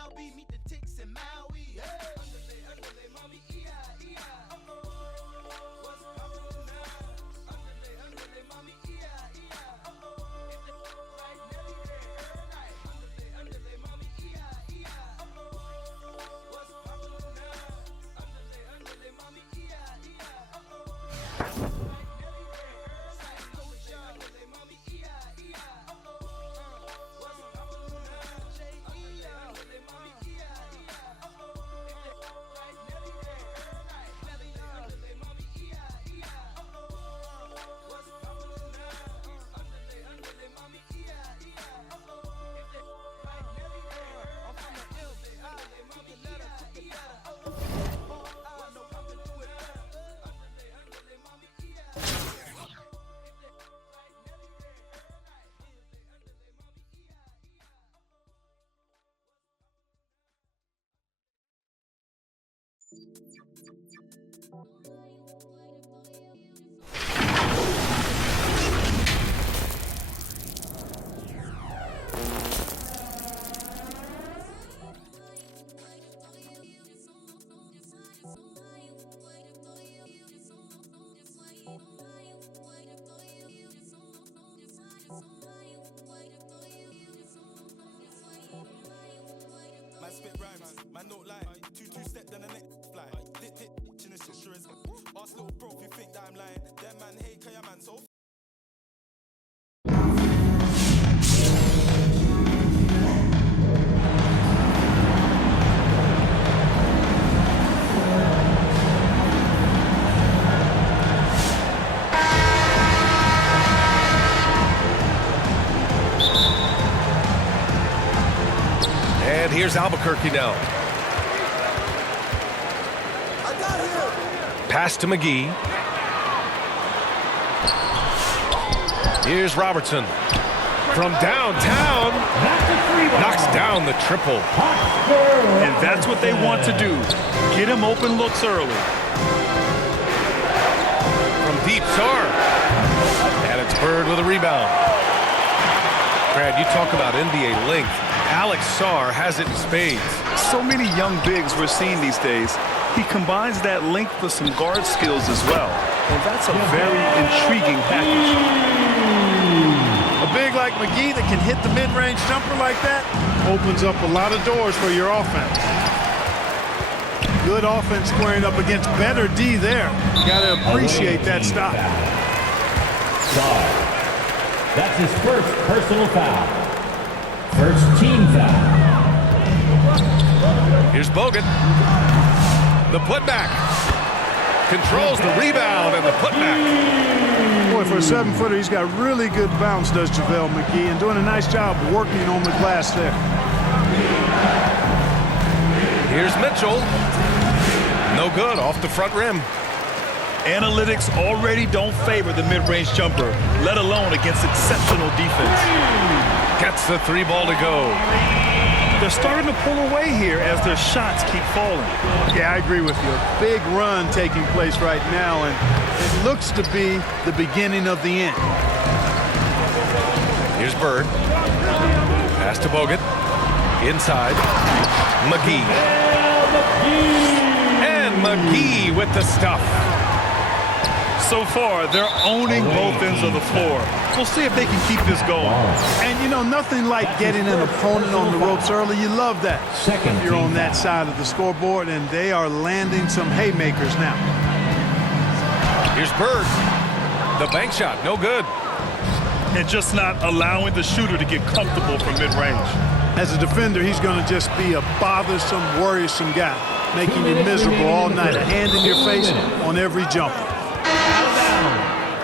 Albee, meet the ticks in Maui. Hey. Underlay, mommy, E-I. What's poppin' now? Underlay, mommy, E-I. If they right, Nelly there, night. Underlay, mommy, E-I. What's poppin' now? Underlay, mommy, E-I. Man spit rhymes, man don't lie. Two step then the next fly. Tit in the sister is. Ask little bro if you think that I'm lying. Them man hate Kaya man so. And here's Albuquerque now. Pass to McGee. Here's Robertson. From downtown, knocks down the triple. And that's what they want to do. Get him open looks early. From deep, Sarr. And it's Bird with a rebound. Brad, you talk about NBA length. Alex Sarr has it in spades. So many young bigs we're seeing these days. He combines that length with some guard skills as well. And that's a very intriguing package. A big like McGee that can hit the mid-range jumper like that opens up a lot of doors for your offense. Good offense squaring up against better D there. Got to appreciate that stop. That's his first personal foul. First team foul. Here's Bogut. The putback. Controls the rebound and the putback. Boy, for a 7-footer, he's got really good bounce, does JaVale McGee, and doing a nice job working on the glass there. Here's Mitchell. No good, off the front rim. Analytics already don't favor the mid-range jumper, let alone against exceptional defense. Gets the 3 ball to go. They're starting to pull away here as their shots keep falling. Yeah, I agree with you. A big run taking place right now, and it looks to be the beginning of the end. Here's Bird. Pass to Bogut. Inside. McGee. And McGee with the stuff. So far, they're owning both ends of the floor. We'll see if they can keep this going. And, you know, nothing like getting an opponent on the ropes early. You love that. If you're on that side of the scoreboard, and they are landing some haymakers now. Here's Bird. The bank shot, no good. And just not allowing the shooter to get comfortable from mid-range. As a defender, he's going to just be a bothersome, worrisome guy, making you miserable all night, a hand in your face on every jumper.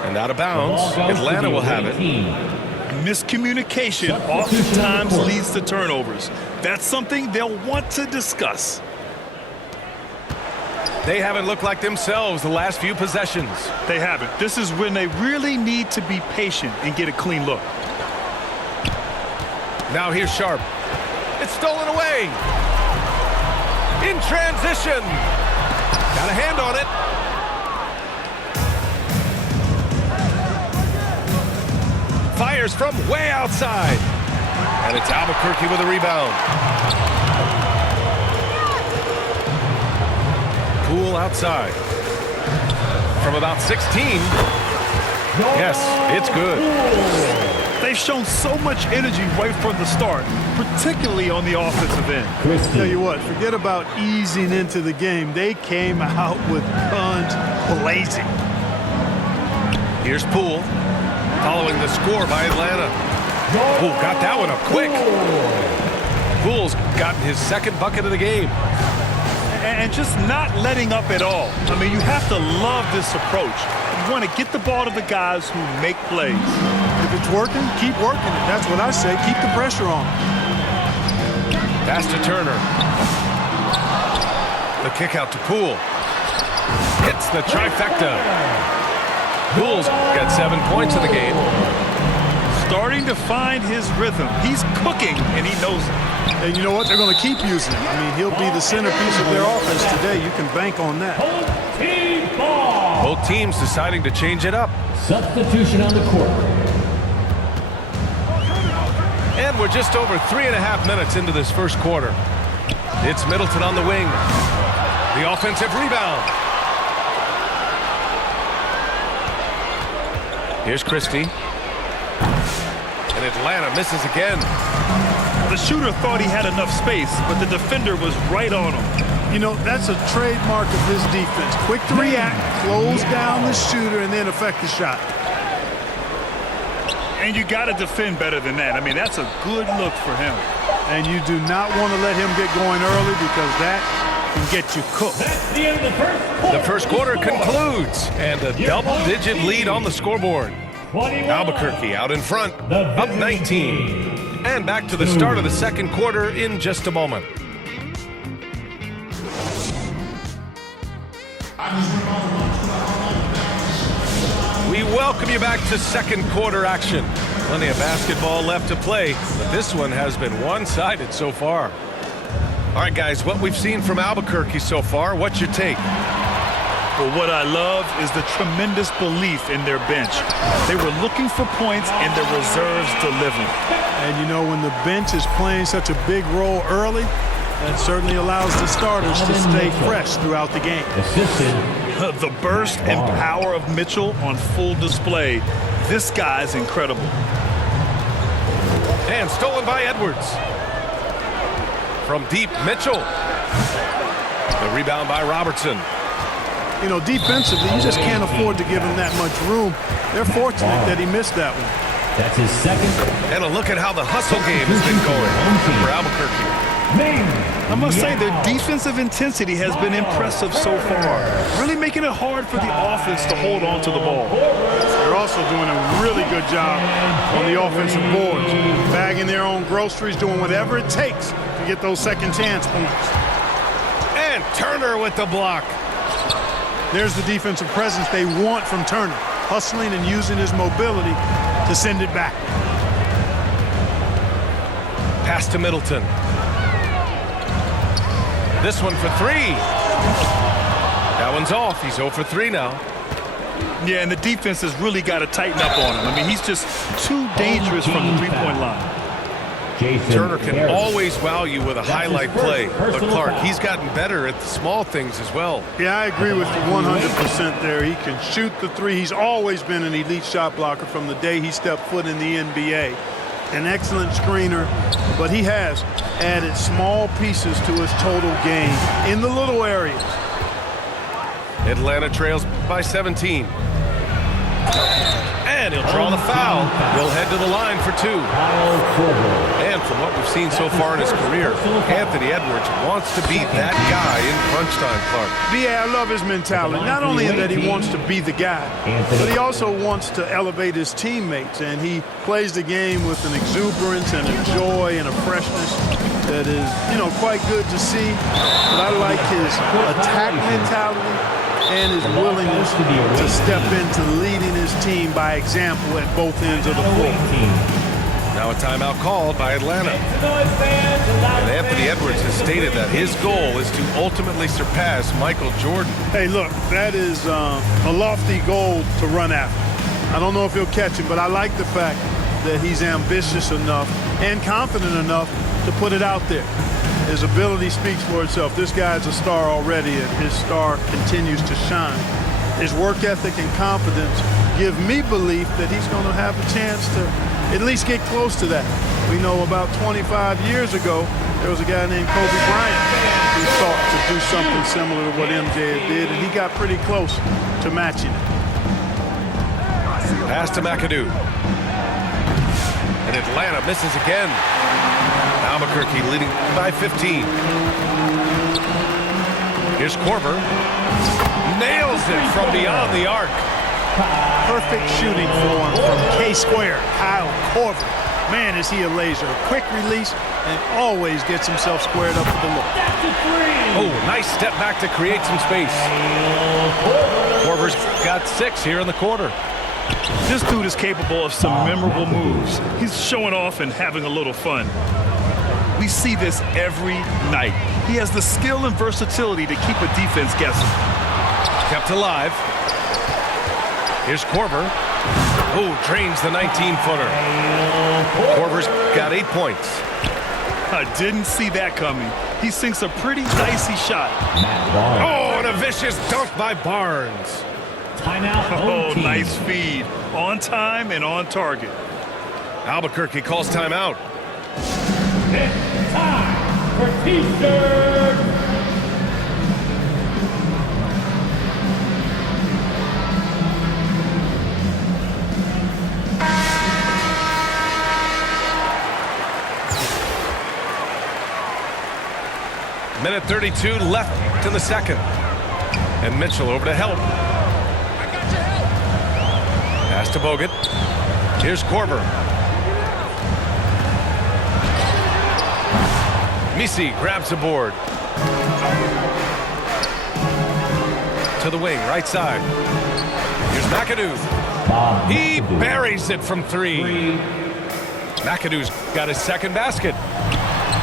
And out of bounds, Atlanta will have it. Miscommunication oftentimes leads to turnovers. That's something they'll want to discuss. They haven't looked like themselves the last few possessions. They haven't. This is when they really need to be patient and get a clean look. Now here's Sharp. It's stolen away. In transition. Got a hand on it. Fires from way outside. And it's Albuquerque with a rebound. outside. From about 16. Yes, it's good. They've shown so much energy right from the start, particularly on the offensive end. Tell you what, forget about easing into the game. They came out with guns blazing. Here's Poole, following the score by Atlanta. Poole got that one up quick. Poole's gotten his second bucket of the game. And just not letting up at all. I mean, you have to love this approach. You want to get the ball to the guys who make plays. If it's working, keep working it. That's what I say. Keep the pressure on. Pass to Turner. The kick out to Poole. Hits the trifecta. Poole's got 7 points in the game. Starting to find his rhythm. He's cooking, and he knows it. And you know what? They're going to keep using him. I mean, he'll be the centerpiece of their offense today. You can bank on that. Both teams deciding to change it up. Substitution on the court. And we're just over 3.5 minutes into this first quarter. It's Middleton on the wing. The offensive rebound. Here's Christie. And Atlanta misses again. The shooter thought he had enough space, but the defender was right on him. You know, that's a trademark of his defense. Quick to react, close down the shooter, and then affect the shot. And you got to defend better than that. I mean, that's a good look for him. And you do not want to let him get going early because that can get you cooked. That's the end of the first quarter. The first quarter concludes, and a double-digit lead on the scoreboard. 21. Albuquerque out in front, up 19. And back to the start of the second quarter in just a moment. We welcome you back to second quarter action. Plenty of basketball left to play, but this one has been one-sided so far. All right, guys, what we've seen from Albuquerque so far, what's your take? Well, what I love is the tremendous belief in their bench. They were looking for points, and their reserves delivered. And you know, when the bench is playing such a big role early, that certainly allows the starters to stay fresh throughout the game. Assistant. The burst and power of Mitchell on full display. This guy's incredible. And stolen by Edwards. From deep, Mitchell. The rebound by Robertson. You know, defensively, you just can't afford to give him that much room. They're fortunate that he missed that one. That's his second. And a look at how the hustle game has been going for Albuquerque. I must say, their defensive intensity has been impressive so far. Really making it hard for the offense to hold on to the ball. They're also doing a really good job on the offensive boards. Bagging their own groceries, doing whatever it takes to get those second chance points. And Turner with the block. There's the defensive presence they want from Turner. Hustling and using his mobility to send it back. Pass to Middleton. This one for three. That one's off. He's 0 for 3 now. Yeah, and the defense has really got to tighten up on him. I mean, he's just too dangerous from the three-point line. Turner can always wow you with a highlight play. But Clark, he's gotten better at the small things as well. Yeah, I agree with you 100% there. He can shoot the three. He's always been an elite shot blocker from the day he stepped foot in the NBA. An excellent screener, but he has added small pieces to his total game in the little areas. Atlanta trails by 17. And he'll draw the foul. He'll head to the line for 2. And from what we've seen so far in his career, Anthony Edwards wants to be that guy in crunch time, Clark. Yeah, I love his mentality. Not only that he wants to be the guy, but he also wants to elevate his teammates. And he plays the game with an exuberance and a joy and a freshness that is, you know, quite good to see. But I like his attack mentality and his willingness to step into leading his team by example at both ends of the floor. Now a timeout called by Atlanta. And Anthony Edwards has stated that his goal is to ultimately surpass Michael Jordan. Hey, look, that is a lofty goal to run after. I don't know if he'll catch it, but I like the fact that he's ambitious enough and confident enough to put it out there. His ability speaks for itself. This guy's a star already, and his star continues to shine. His work ethic and confidence give me belief that he's going to have a chance to at least get close to that. We know about 25 years ago, there was a guy named Kobe Bryant who thought to do something similar to what MJ did, and he got pretty close to matching it. Pass to McAdoo. And Atlanta misses again. Albuquerque leading by 15. Here's Korver. Nails it from beyond the arc. Perfect shooting form from K-Square, Kyle Korver. Man, is he a laser. A quick release and always gets himself squared up with the look. Oh, nice step back to create some space. Korver's got 6 here in the quarter. This dude is capable of some memorable moves. He's showing off and having a little fun. We see this every night. He has the skill and versatility to keep a defense guessing. Kept alive. Here's Korver. Oh, drains the 19-footer. Korver's got 8 points. I didn't see that coming. He sinks a pretty dicey shot. Oh, and a vicious dunk by Barnes. Timeout. Oh, nice feed. On time and on target. Albuquerque calls timeout. It's time for T-shirt. Minute 32 left in the second. And Mitchell over to help. Pass to Bogut. Here's Korver. Misi grabs the board. To the wing, right side. Here's McAdoo. He buries it from 3. McAdoo's got his second basket.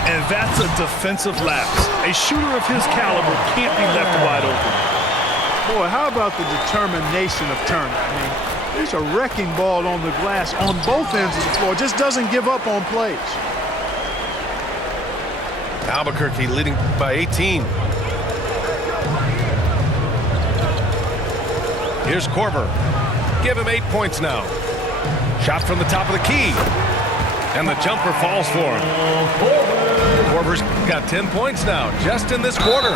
And that's a defensive lapse. A shooter of his caliber can't be left wide open. Boy, how about the determination of Turner? I mean, there's a wrecking ball on the glass on both ends of the floor. Just doesn't give up on plays. Albuquerque leading by 18. Here's Korver. Give him 8 points now. Shot from the top of the key. And the jumper falls for him. Korver's got 10 points now, just in this quarter.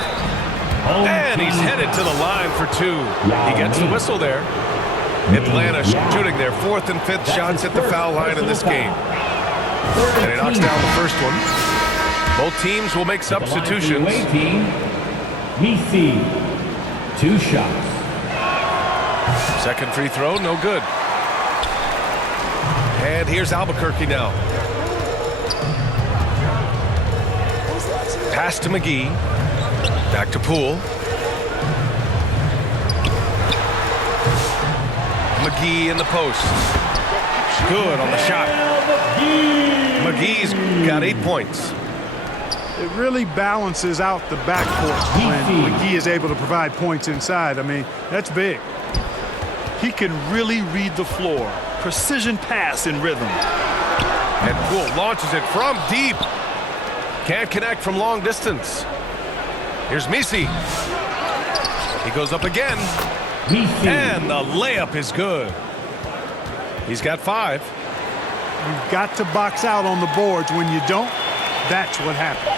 And he's headed to the line for 2. He gets the whistle there. Atlanta shooting their 4th and 5th shots at the foul line in this game. And he knocks down the first one. Both teams will make substitutions. Misi, 2 shots. Second free throw, no good. And here's Albuquerque now. Pass to McGee. Back to Poole. McGee in the post. Good on the shot. McGee's got 8 points. It really balances out the backcourt when McGee is able to provide points inside. I mean, that's big. He can really read the floor. Precision pass in rhythm. And Poole launches it from deep. Can't connect from long distance. Here's Misi. He goes up again. And the layup is good. He's got 5. You've got to box out on the boards. When you don't, that's what happens.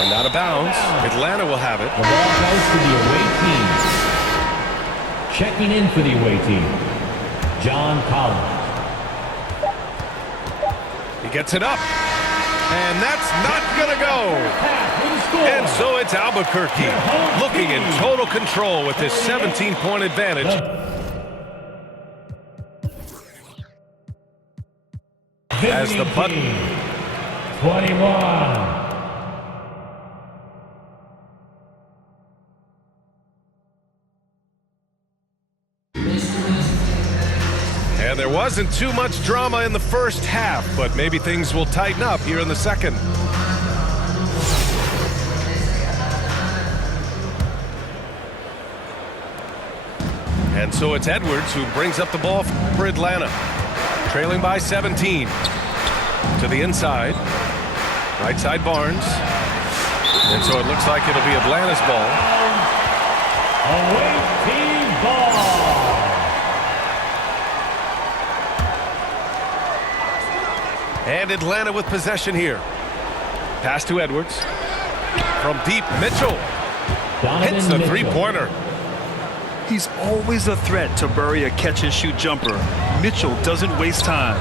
And out of bounds. Atlanta will have it. The ball goes to the away team. Checking in for the away team, John Collins. He gets it up. And that's not going to go. And so it's Albuquerque looking in total control with this 17-point advantage. As the button. 21. And there wasn't too much drama in the first half, but maybe things will tighten up here in the second. And so it's Edwards who brings up the ball for Atlanta. Trailing by 17. To the inside. Right side Barnes. And so it looks like it'll be Atlanta's ball. Away team ball. And Atlanta with possession here. Pass to Edwards. From deep, Mitchell hits the three-pointer. He's always a threat to bury a catch-and-shoot jumper. Mitchell doesn't waste time.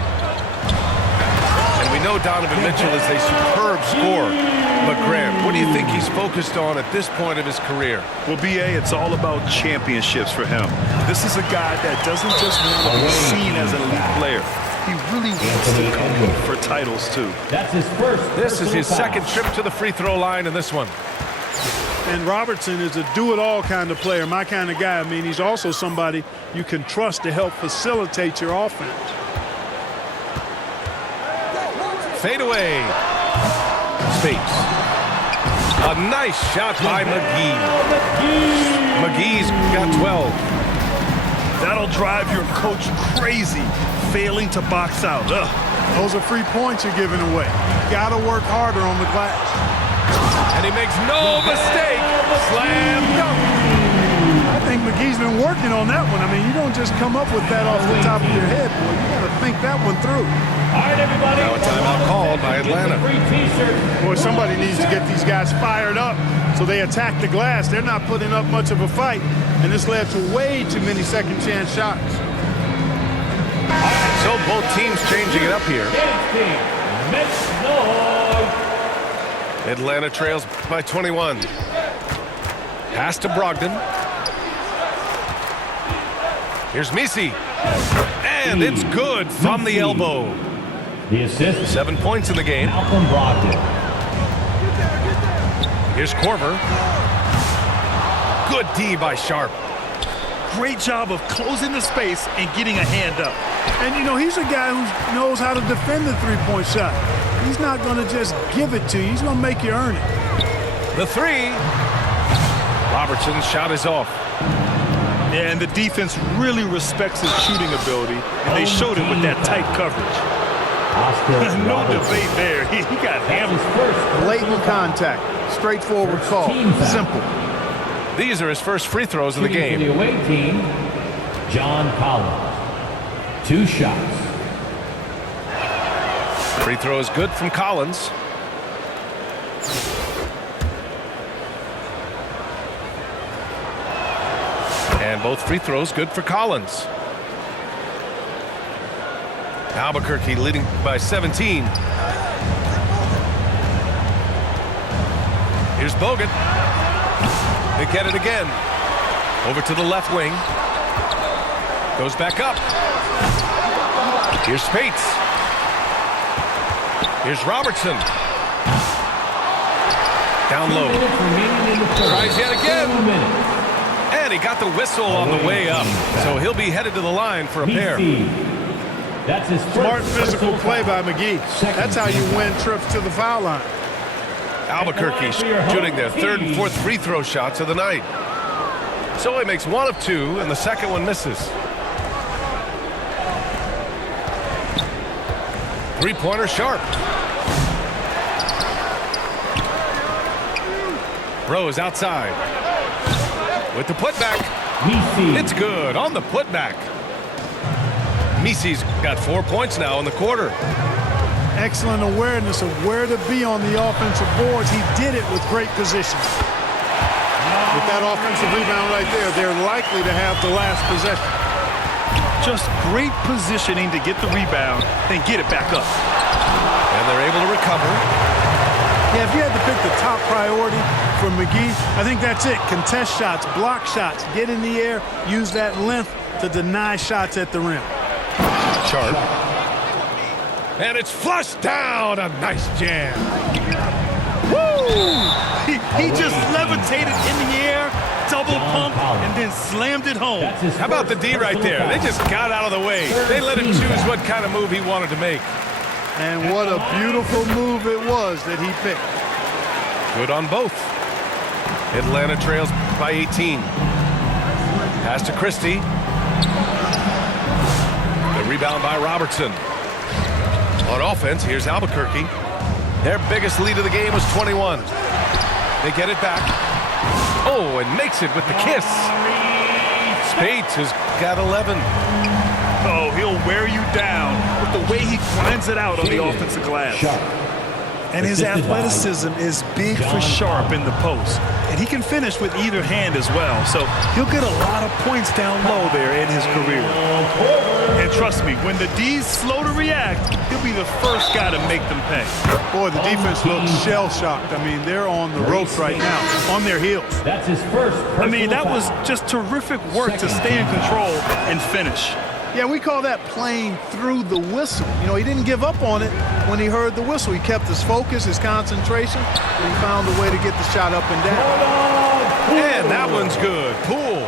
And we know Donovan Mitchell is a superb scorer. But Graham, what do you think he's focused on at this point of his career? Well, B.A., it's all about championships for him. This is a guy that doesn't just want to be seen as an elite player. He really wants to compete for titles, too. That's his first. This is his second trip to the free throw line in this one. And Robertson is a do-it-all kind of player, my kind of guy. I mean, he's also somebody you can trust to help facilitate your offense. Fade away. Spates. A nice shot by McGee. McGee's got 12. That'll drive your coach crazy, failing to box out. Ugh. Those are free points you're giving away. You got to work harder on the glass. And he makes no mistake. Slam dunk. I think McGee's been working on that one. I mean, you don't just come up with that off the top of your head, boy. You got to think that one through. All right, everybody. Now a timeout called by Atlanta. Free T-shirt. Boy, somebody needs to get these guys fired up so they attack the glass. They're not putting up much of a fight, and this led to way too many second-chance shots. So both teams changing it up here. Make noise. Atlanta trails by 21. Pass to Brogdon. Here's Messi. And it's good from the elbow. The assist. 7 points in the game. Malcolm Brogdon. Here's Korver. Good D by Sharp. Great job of closing the space and getting a hand up. And, you know, he's a guy who knows how to defend the three-point shot. He's not going to just give it to you. He's going to make you earn it. The three. Robertson's shot is off. And the defense really respects his shooting ability, and they showed it with that tight coverage. No debate there. He got hammered. Blatant contact. Straightforward call. Simple. These are his first free throws of the For game. the away team, John Collins. 2 shots. Free throw is good from Collins. And both free throws good for Collins. Albuquerque leading by 17. Here's Bogut. They get it again. Over to the left wing. Goes back up. Here's Spates. Here's Robertson. Down low. Tries yet again. And he got the whistle on the way up. So he'll be headed to the line for a pair. That's his Smart physical play by McGee. That's how you win trips to the foul line. Albuquerque shooting their third and fourth free throw shots of the night. So he makes 1 of 2, and the second one misses. Three-pointer Sharp. Rose outside. With the putback. It's good on the putback. Misi's got 4 points now in the quarter. Excellent awareness of where to be on the offensive boards. He did it with great position. With that offensive rebound right there, they're likely to have the last possession. Just great positioning to get the rebound and get it back up. And they're able to recover. Yeah, if you had to pick the top priority for McGee, I think that's it. Contest shots, block shots, get in the air, use that length to deny shots at the rim. Sharp. And it's flushed down. A nice jam. Woo! He just levitated in the air, double pump, and then slammed it home. How about the D right there? They just got out of the way. They let him choose what kind of move he wanted to make. And what a beautiful move it was that he picked. Good on both. Atlanta trails by 18. Pass to Christie. The rebound by Robertson. On offense, here's Albuquerque. Their biggest lead of the game was 21. They get it back. Oh, and makes it with the kiss. Spates has got 11. Oh, he'll wear you down with the way he grinds it out on the offensive glass. And his athleticism is big for Sharp in the post. And he can finish with either hand as well. So he'll get a lot of points down low there in his career. And trust me, when the D's slow to react, he'll be the first guy to make them pay. Boy, the defense looks shell-shocked. I mean, they're on the ropes right now, on their heels. That's his first. I mean, that was just terrific work to stay in control and finish. Yeah, we call that playing through the whistle. You know, he didn't give up on it when he heard the whistle. He kept his focus, his concentration, and he found a way to get the shot up and down. And that one's good. Poole.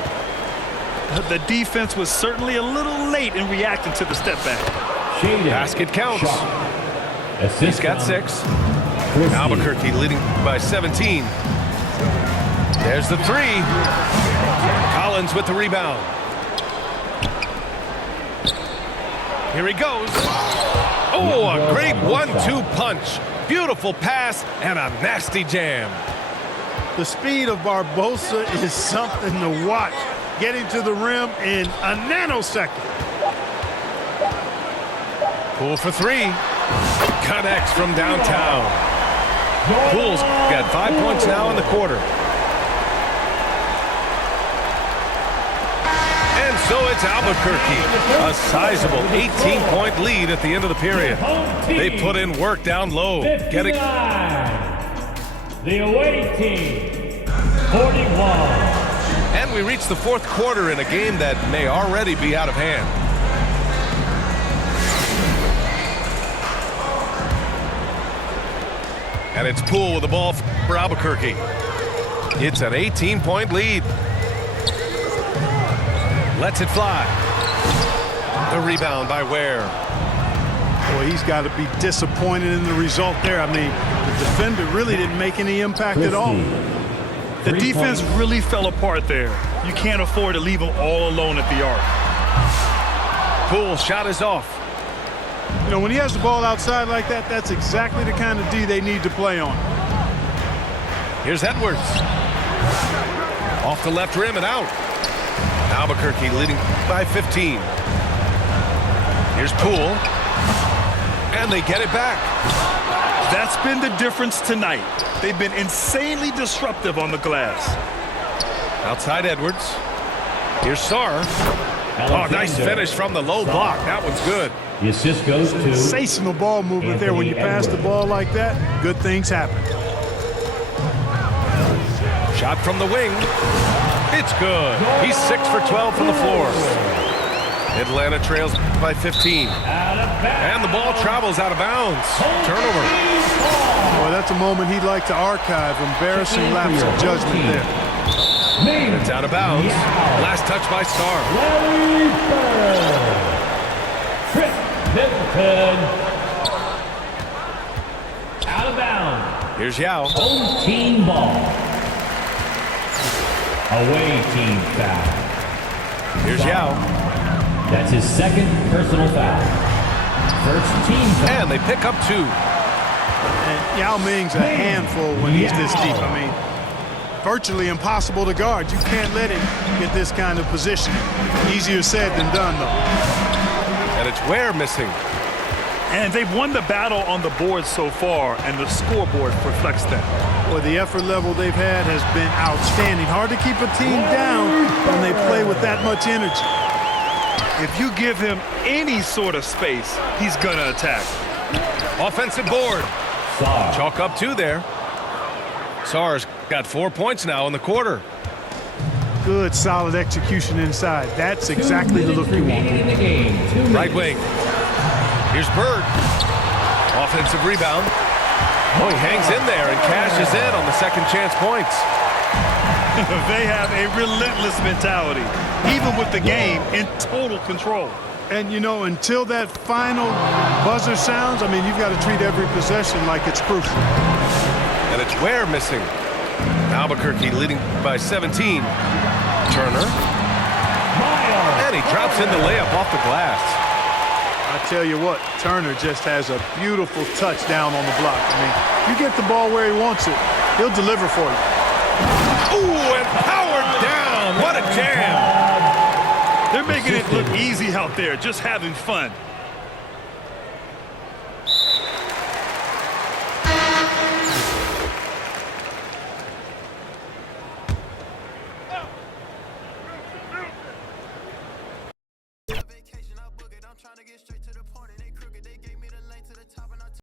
The defense was certainly a little late in reacting to the step back. Basket counts. He's got 6. Albuquerque leading by 17. There's the 3. Collins with the rebound. Here he goes. Oh, a great 1-2 punch. Beautiful pass and a nasty jam. The speed of Barbosa is something to watch. Getting to the rim in a nanosecond. Poole for 3. Connects from downtown. Poole's got 5 points now in the quarter. And so it's Albuquerque. A sizable 18-point lead at the end of the period. They put in work down low. Getting the away team, 41. And we reach the 4th quarter in a game that may already be out of hand. And it's Poole with the ball for Albuquerque. It's an 18-point lead. Lets it fly. The rebound by Ware. Boy, he's got to be disappointed in the result there. I mean, the defender really didn't make any impact at all. The defense really fell apart there. You can't afford to leave them all alone at the arc. Poole shot is off. You know, when he has the ball outside like that, that's exactly the kind of D they need to play on. Here's Edwards. Off the left rim and out. Albuquerque leading by 15. Here's Poole. And they get it back. That's been the difference tonight. They've been insanely disruptive on the glass. Outside Edwards. Here's Sarr. Oh, nice finish from the low block. That one's good. The assist goes to sensational ball movement there. When you pass the ball like that, good things happen. Shot from the wing. It's good. He's 6 for 12 from the floor. Atlanta trails by 15. And the ball travels out of bounds. Turnover. Boy, that's a moment he'd like to archive. Embarrassing lapse of judgment there. It's out of bounds. Last touch by Sarr. Larry Bird. Chris Middleton. Out of bounds. Here's Yao. Home team ball. Away team foul. Here's Yao. That's his 2nd personal foul. First team foul. And they pick up 2. And Yao Ming's a handful when he's this deep. I mean, virtually impossible to guard. You can't let him get this kind of position. Easier said than done, though. And it's Ware missing. And they've won the battle on the board so far, and the scoreboard reflects that. Well, the effort level they've had has been outstanding. Hard to keep a team down when they play with that much energy. If you give him any sort of space, he's going to attack. Offensive board. Sarr. Chalk up 2 there. Sarr's got 4 points now in the quarter. Good, solid execution inside. That's exactly the look you want. In the game. Right wing. Here's Bird. Offensive rebound. Oh, he hangs in there and cashes in on the second chance points. They have a relentless mentality, even with the game in total control. And, you know, until that final buzzer sounds, I mean, you've got to treat every possession like it's crucial. And it's Ware missing. Albuquerque leading by 17. Turner. And he drops in the layup off the glass. I tell you what, Turner just has a beautiful touchdown on the block. I mean, you get the ball where he wants it, he'll deliver for you. Ooh, and powered down. What a jam. They're making it look easy out there, just having fun.